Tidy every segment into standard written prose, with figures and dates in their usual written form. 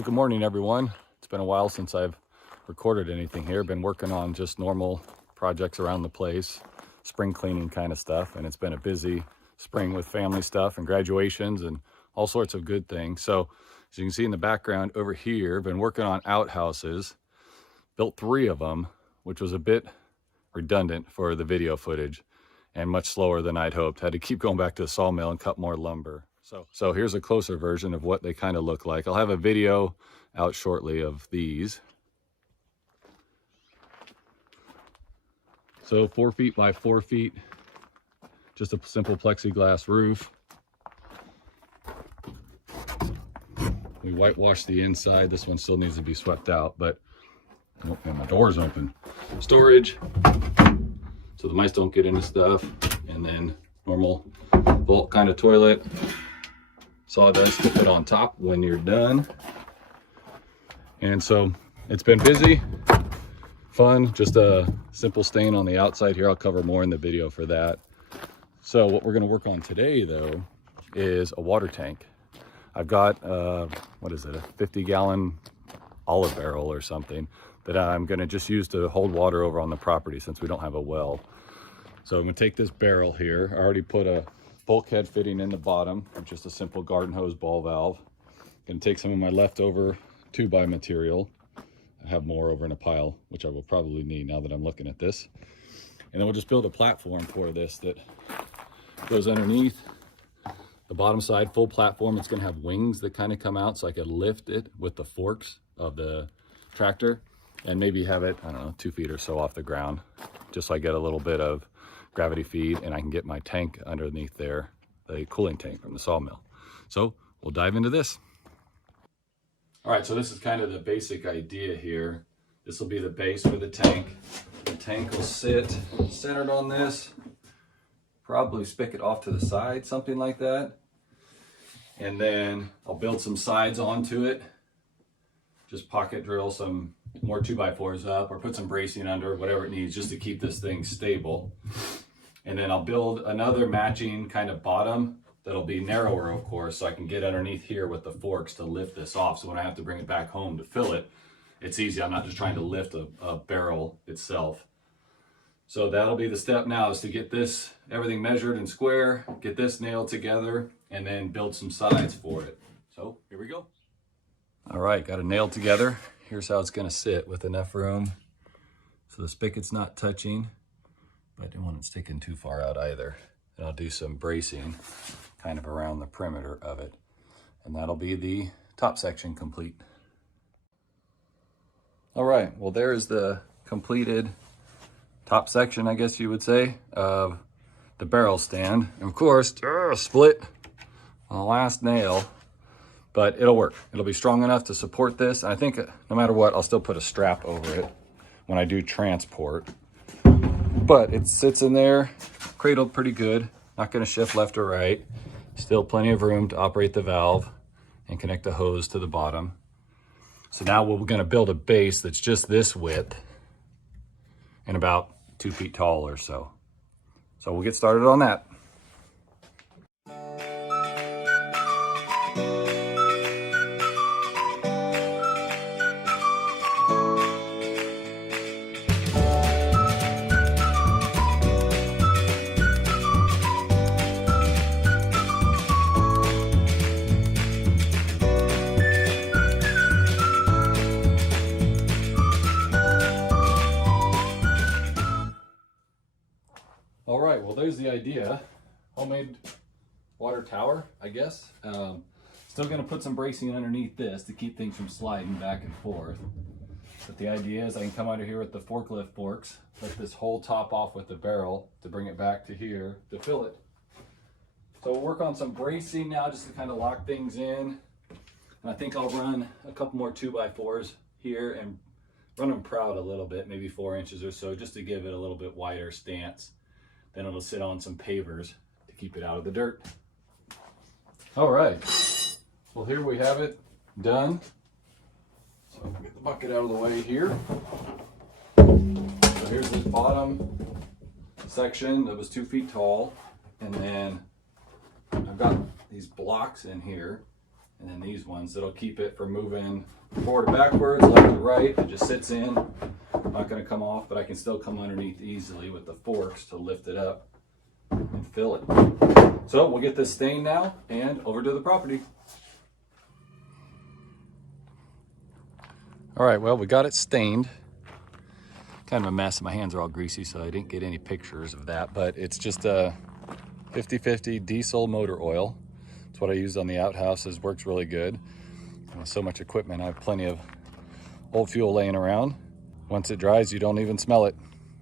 Well, good morning, everyone. It's been a while since I've recorded anything here. Been working on just normal projects around the place, spring cleaning kind of stuff, and it's been a busy spring with family stuff and graduations and all sorts of good things. So as you can see in the background over here, been working on outhouses, built 3 of them, which was a bit redundant for the video footage and much slower than I'd hoped. Had to keep going back to the sawmill and cut more lumber. So here's a closer version of what they kind of look like. I'll have a video out shortly of these. So 4 feet by 4 feet, just a simple plexiglass roof. We whitewashed the inside. This one still needs to be swept out, but oh, and my door's open. Storage, so the mice don't get into stuff. And then normal vault kind of toilet. Sawdust to put on top when you're done. And so it's been busy, fun, just a simple stain on the outside here. I'll cover more in the video for that. So what we're going to work on today though is a water tank. I've got what is it, a 50-gallon olive barrel or something that I'm going to just use to hold water over on the property since we don't have a well. So I'm going to take this barrel here. I already put a bulkhead fitting in the bottom, just a simple garden hose ball valve. Going to take some of my leftover 2x material. I have more over in a pile, which I will probably need now that I'm looking at this. And then we'll just build a platform for this that goes underneath the bottom side, full platform. It's going to have wings that kind of come out so I could lift it with the forks of the tractor and maybe have it, I don't know, 2 feet or so off the ground, just so I get a little bit of gravity feed and I can get my tank underneath there, the cooling tank from the sawmill. So we'll dive into this. All right, so this is kind of the basic idea here. This will be the base for the tank. The tank will sit centered on this, probably spigot off to the side, something like that. And then I'll build some sides onto it. Just pocket drill some more 2x4s up or put some bracing under, whatever it needs, just to keep this thing stable. And then I'll build another matching kind of bottom that'll be narrower, of course, so I can get underneath here with the forks to lift this off. So when I have to bring it back home to fill it, it's easy. I'm not just trying to lift a barrel itself. So that'll be the step now, is to get this, everything measured and square, get this nailed together, and then build some sides for it. So here we go. All right, got it nailed together. Here's how it's gonna sit with enough room so the spigot's not touching, but I don't want it sticking too far out either. And I'll do some bracing kind of around the perimeter of it. And that'll be the top section complete. All right, well there's the completed top section, I guess you would say, of the barrel stand. And of course, split on the last nail, but it'll work. It'll be strong enough to support this. And I think no matter what, I'll still put a strap over it when I do transport. But it sits in there, cradled pretty good. Not gonna shift left or right. Still plenty of room to operate the valve and connect the hose to the bottom. So now we're gonna build a base that's just this width and about 2 feet tall or so. So we'll get started on that. All right, well, there's the idea. Homemade water tower, I guess. Still gonna put some bracing underneath this to keep things from sliding back and forth. But the idea is I can come under here with the forklift forks, let this whole top off with the barrel to bring it back to here to fill it. So we'll work on some bracing now just to kind of lock things in. And I think I'll run a couple more 2x4s here and run them proud a little bit, maybe 4 inches or so, just to give it a little bit wider stance. Then it'll sit on some pavers to keep it out of the dirt. All right, well here we have it done. So I'll get the bucket out of the way here. So here's this bottom section that was 2 feet tall. And then I've got these blocks in here And then these ones that'll keep it from moving forward or backwards, left to right. It just sits in. Not going to come off, but I can still come underneath easily with the forks to lift it up and fill it. So we'll get this stained now and over to the property. All right, well, we got it stained. Kind of a mess. My hands are all greasy, so I didn't get any pictures of that, but it's just a 50/50 diesel motor oil. It's what I use on the outhouses. Works really good. With so much equipment, I have plenty of old fuel laying around. Once it dries, you don't even smell it.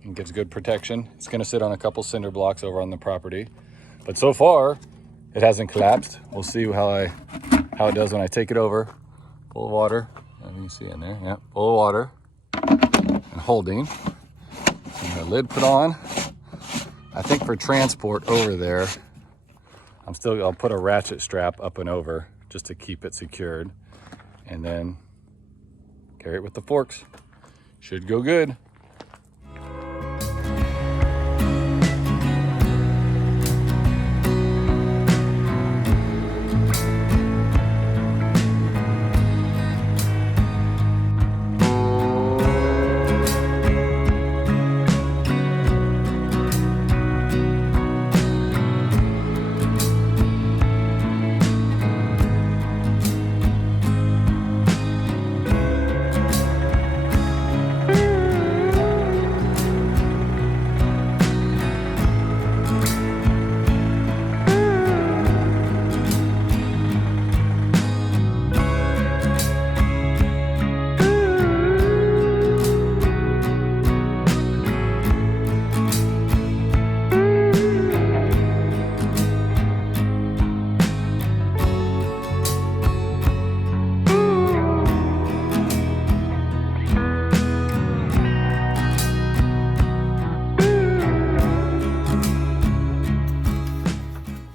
It gives good protection. It's going to sit on a couple cinder blocks over on the property, but so far it hasn't collapsed. We'll see how it does when I take it over. Full of water. You can see in there, yeah, full of water and holding. And the lid put on. I think for transport over there, I'll put a ratchet strap up and over just to keep it secured, and then carry it with the forks. Should go good.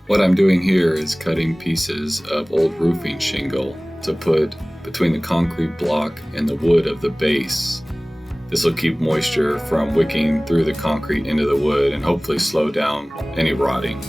What I'm doing here is cutting pieces of old roofing shingle to put between the concrete block and the wood of the base. This will keep moisture from wicking through the concrete into the wood and hopefully slow down any rotting.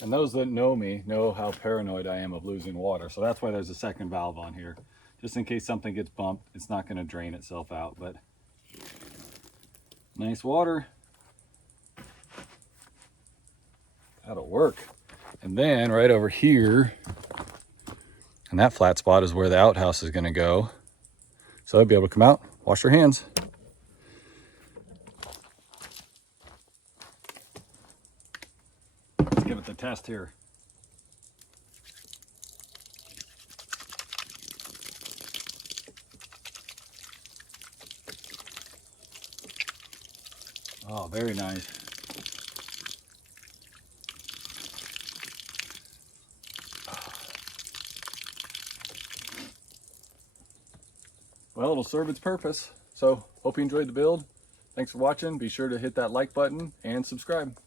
And those that know me know how paranoid I am of losing water. So that's why there's a second valve on here. Just in case something gets bumped, it's not going to drain itself out. But nice water. That'll work. And then right over here, and that flat spot is where the outhouse is going to go. So they'll be able to come out, wash their hands. Let's give it the test here. Oh, very nice. Well, it'll serve its purpose. So hope you enjoyed the build. Thanks for watching. Be sure to hit that like button and subscribe.